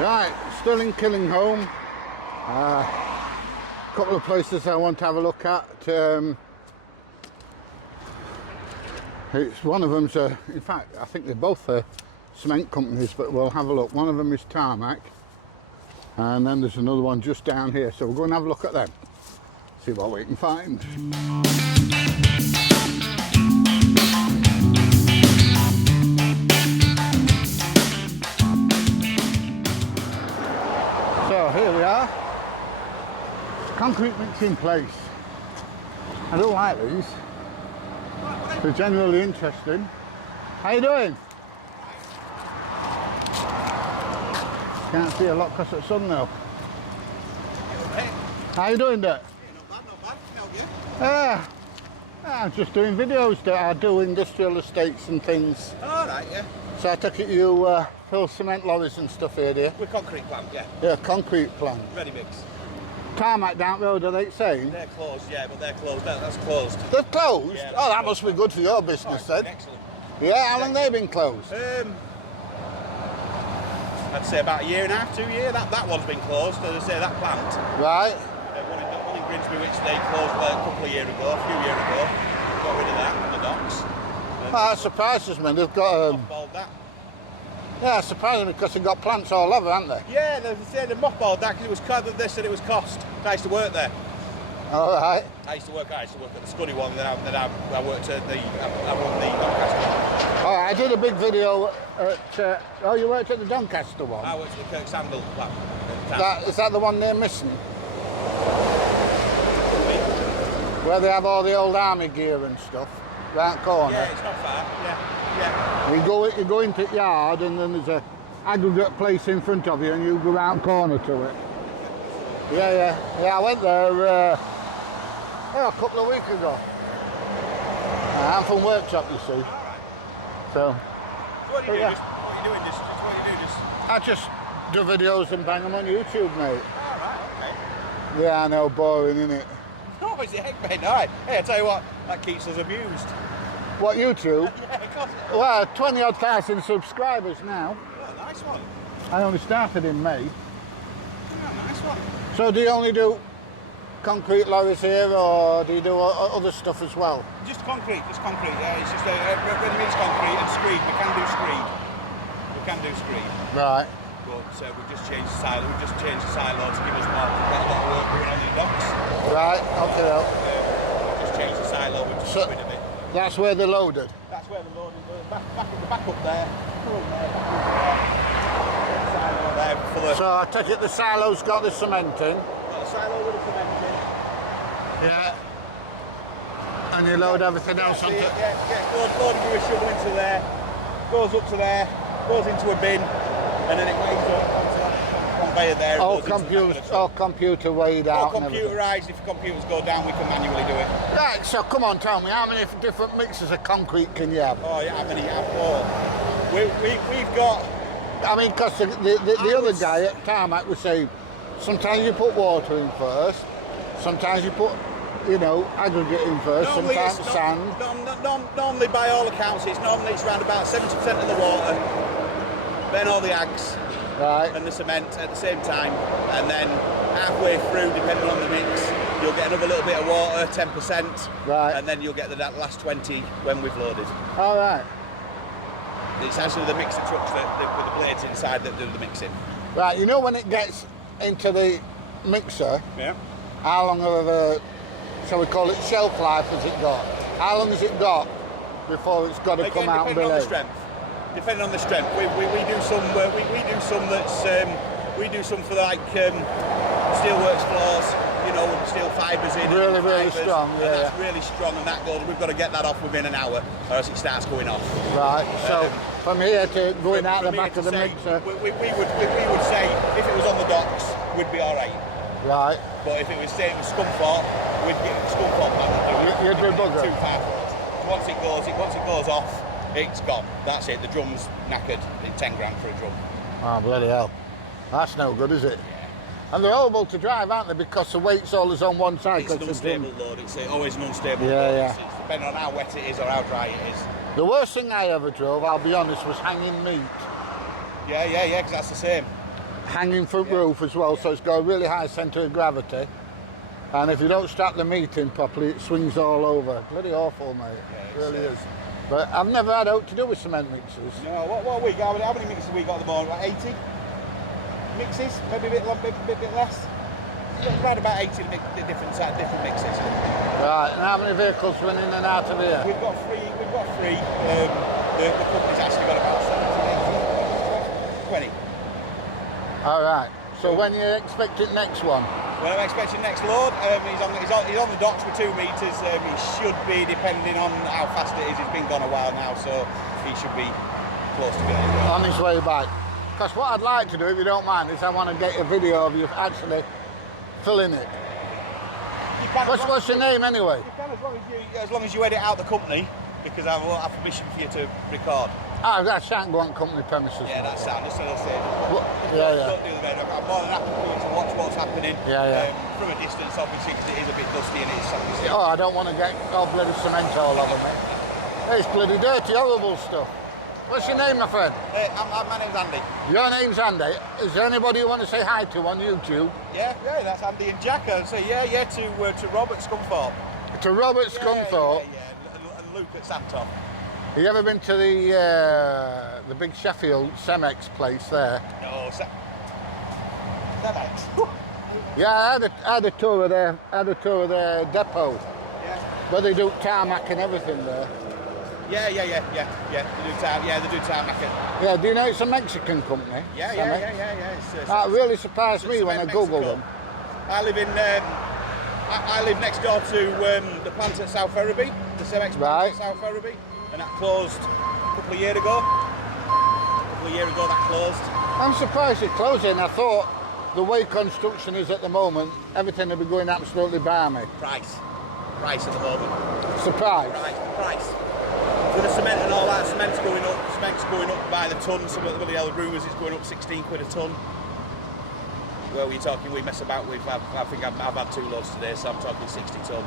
Right, still in Killingholme. A couple of places I want to have a look at. It's one of them's in fact, I think they're both cement companies, but we'll have a look. One of them is Tarmac, and then there's another one just down here. So we'll go and have a look at them, see what we can find. So here we are, concrete mixing place. I don't like these, they're generally interesting. How you doing? Can't see a lot because of the sun though. How you doing, Dick? Yeah, not bad, can I help you? I'm just doing videos that I do industrial estates and things. Alright, yeah. So I take it you fill cement lorries and stuff here, do you? We're concrete plant, yeah. Yeah, concrete plant. Ready mix. Tarmac down road, are they saying? They're closed, yeah, but they're closed. That's closed. They're closed? Yeah, oh, that closed. must be good for your business then. Excellent. Yeah, how long they been closed? I'd say about a year and a half, 2 years. That one's been closed, as I say, that plant. Right. One in Grimsby, which they closed a couple of years ago, a few years ago. Got rid of that on the docks. That surprises me. They've got mothballed that. Yeah, surprising because they've got plants all over, haven't they? Yeah, they mothballed that because it was they said it was cost. I used to work there. All right. I used to work at the Scuddy one. Then I worked at I run the Doncaster. Oh, I did a big video at. Oh, you worked at the Doncaster one. I worked at the Kirk Sandal plant. Is that the one they're missing? Where they have all the old army gear and stuff, right corner. Yeah, it's not far. Yeah. You go into the yard and then there's a aggregate place in front of you and you go round corner to it. Yeah. I went there a couple of weeks ago. I'm from workshop, you see. So. What do you do? I just do videos and bang them on YouTube, mate. All right, okay. Yeah, I know, boring, innit? No, it's the heck, mate. No, hey, I tell you what, that keeps us amused. What, YouTube? Yeah, of course. Well, 20-odd thousand subscribers now. Oh, nice one. I only started in May. Yeah, nice one. So do you only do concrete lorries here, or do you do other stuff as well? Just concrete, yeah. It's just ready mix concrete and screed. We can do screed. Right. But we've just changed the silo. We've just changed the silo to give us more. We've got a lot of work going on in the docks. Right, okay. We've just changed the silo. We've just got rid of it. That's where they're loaded? That's where they're loaded. Back up there. Silo there full of... So I take it the silo's got the cement in? Got the silo with the cement in. Yeah. And you load everything else onto it? Yeah. Loaded with a shovel into there, goes up to there, goes into a bin, and then it weighs up onto that conveyor there. All computer weighed out. All computerised. If the computers go down, we can manually do it. Right, so come on, tell me, how many different mixes of concrete can you have? Oh, yeah, how many you have? Oh. We've got... I mean, because the other guy at Tarmac was saying, sometimes you put water in first, sometimes you put, aggregate in first, normally sometimes sand. Normally, by all accounts, it's around about 70% of the water, then all the ags, right, and the cement at the same time, and then halfway through, depending on the mix, you'll get another little bit of water, 10%, right, and then you'll get that last 20 when we've loaded. All right. It's actually the mixer trucks with the blades inside that do the mixing. Right, when it gets into the mixer, yeah. How long of a, shall we call it, shelf life has it got? How long has it got before it's got to come out and be laid? Depending on the strength. We do some we do some for like steelworks floors, with steel fibres in. Really strong, yeah. That's really strong, and we've got to get that off within an hour, or else it starts going off. Right. So from here to going out the back of the mixer, we would say if it was on the docks, we'd be all right. Right. But if it was Scunthorpe, we'd get Scunthorpe back. You'd be bugger. Too far for us. Once it goes off, it's gone. That's it. The drum's knackered. It's 10 grand for a drum. Oh, bloody hell. That's no good, is it? Yeah. And they're horrible to drive, aren't they? Because the weight's always on one side. It's an unstable load. It's always an unstable load. Yeah. It's depending on how wet it is or how dry it is. The worst thing I ever drove, I'll be honest, was hanging meat. Yeah, because that's the same. hanging front roof as well, so it's got a really high centre of gravity. And if you don't strap the meat in properly, it swings all over. Bloody awful, mate. It really is. But I've never had out to do with cement mixers. No, what we got? How many mixers have we got at the moment? Like 80 mixes, maybe a bit less. Around about 80 different mixes. Right, and how many vehicles run in and out of here? We've got three. The company's actually got about 70, 80, 20. All right. So when you expect it next one? Well, I'm expecting next load. He's on the docks for 2 meters. He should be, depending on how fast it is. He's been gone a while now, so he should be close to getting it. On his way back. Because what I'd like to do, if you don't mind, is I want to get a video of you actually filling it. What's your name anyway? You can, as long as you edit out the company, because I will have permission for you to record. Ah, that shan't go on company premises. Yeah, that's sound. Just as I said. Yeah. Don't do the radio. I'm more than happy for you to watch what's happening. Yeah. From a distance, obviously, because it is a bit dusty and it's obviously. Oh, I don't want to get bloody cement all over me. It's bloody dirty, horrible stuff. What's your name, my friend? My name's Andy. Your name's Andy. Is there anybody you want to say hi to on YouTube? Yeah, that's Andy and Jack. I'd say to Robert Scunthorpe. To Robert Scunthorpe. Yeah, and Luke at Santop. Have you ever been to the big Sheffield Cemex place there? No, Cemex. Yeah, I had a tour of their depot. Yeah. Where they do tarmac and everything there. Yeah. They do tarmac. Yeah, do you know it's a Mexican company? Yeah. That really surprised me when I googled them. I live next door to the plant at South Ferriby, the Cemex plant at South Ferriby, and that closed a couple of years ago. That closed. I'm surprised it closed in. I thought the way construction is at the moment, everything will be going absolutely balmy. Price at the moment. Surprise. Price. With the cement and all that, cement's going up by the ton. Some of the rumours it's going up 16 quid a ton. Well, we're talking, we mess about with, I think I've had 2 loads today, so I'm talking 60 ton.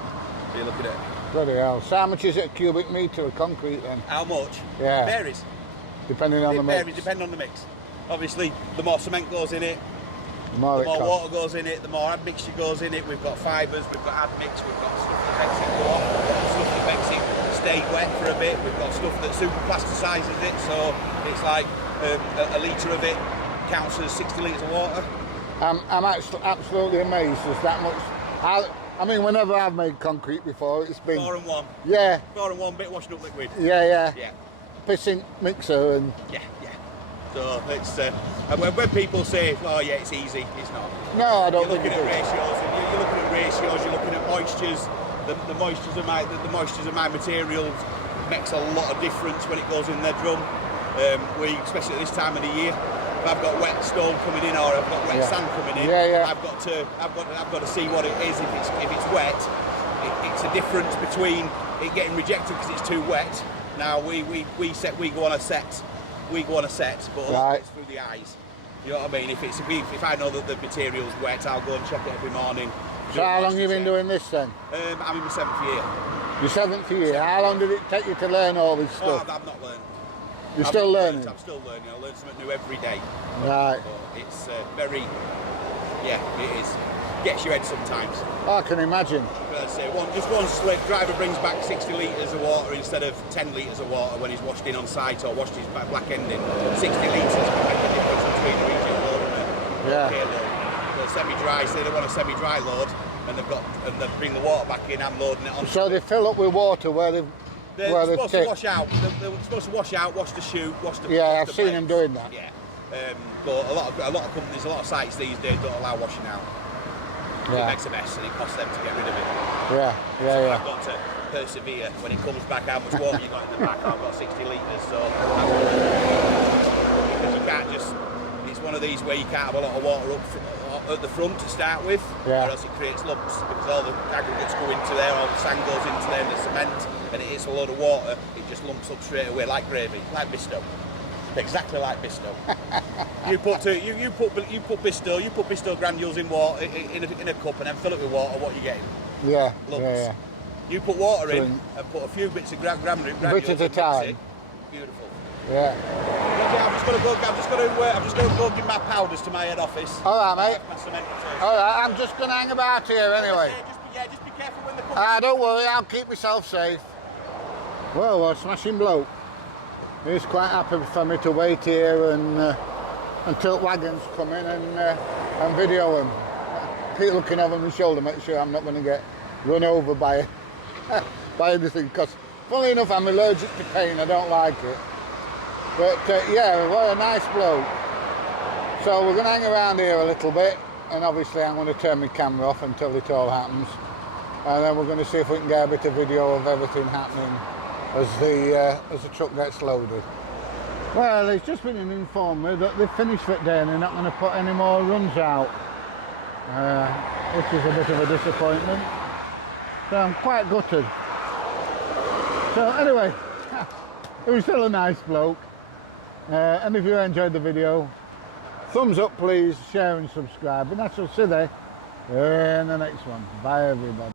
You're looking at. Bloody hell. So how much is it a cubic metre of concrete then? How much? Yeah. Varies. Depending on the mix. Varies, depending on the mix. Obviously, the more cement goes in it, the more water goes in it, the more admixture goes in it. We've got fibres, we've got admix, we've got stuff that makes it go off, we've got stuff that makes it stay wet for a bit, we've got stuff that super plasticises it, so it's like a litre of it counts as 60 litres of water. I'm absolutely amazed there's that much. I mean, whenever I've made concrete before, it's been 4 and 1. Yeah. 4 and 1 bit washing up liquid. Yeah. Pissing mixer and. Yeah. So it's when people say, "Oh yeah, it's easy," it's not. No, I don't You're think looking at ratios. You're looking at ratios. You're looking at moistures. The moistures of my materials makes a lot of difference when it goes in their drum. Especially at this time of the year. If I've got wet stone coming in or I've got wet sand coming in, I've got to see what it is. If it's wet, it's a difference between it getting rejected because it's too wet. Now we go on a set, but a lot of it's through the eyes. You know what I mean? If I know that the material's wet, I'll go and check it every morning. So how long have you been doing this then? I'm in my 7th year. Your 7th year? How long did it take you to learn all this stuff? I've not learned. You're still learning? I'm still learning. I learn something new every day. Right. So it's it is. Gets your head sometimes. I can imagine. But I say, just one slip, driver brings back 60 litres of water instead of 10 litres of water when he's washed in on site or washed his black ending. 60 litres can make a difference between the region load and a okay load. But semi-dry, say they want a semi-dry load and they bring the water back in, I'm loading it on. So they fill up with water where they've supposed to wash out. They're supposed to wash out, wash the chute, wash the. Yeah, I've seen them doing that. Yeah, but a lot of companies, a lot of sites these days don't allow washing out. Yeah. It makes a mess and it costs them to get rid of it. Yeah. I've got to persevere. When it comes back, how much water you got in the back? I've got 60 litres, so because you can't just. It's one of these where you can't have a lot of water at the front to start with, or else it creates lumps because all the aggregates go into there, all the sand goes into there, and the cement, and it hits a load of water. It just lumps up straight away like gravy, like Bisto. Exactly like Bisto. you put Bisto granules in water in a cup and then fill it with water. What are you getting? Lumps. You put water in and put a few bits of granules. Bit at a time. Beautiful. Yeah. I'm just gonna go give my powders to my head office. All right, mate. My cement rotation. All right, I'm just going to hang about here anyway. Just be careful when they come. Don't worry, I'll keep myself safe. Well, what a smashing bloke. He's quite happy for me to wait here and until wagons come in and video him. Keep looking over my shoulder, make sure I'm not going to get run over by by anything, because funnily enough I'm allergic to pain, I don't like it. But yeah, what a nice bloke. So we're going to hang around here a little bit, and obviously I'm going to turn my camera off until it all happens, and then we're going to see if we can get a bit of video of everything happening as the truck gets loaded. Well, it's just been informed me that they've finished for the day and they're not going to put any more runs out, which is a bit of a disappointment. So I'm quite gutted. So anyway, it was still a nice bloke. And if you enjoyed the video, thumbs up please, share and subscribe, and I shall see you in the next one. Bye everybody.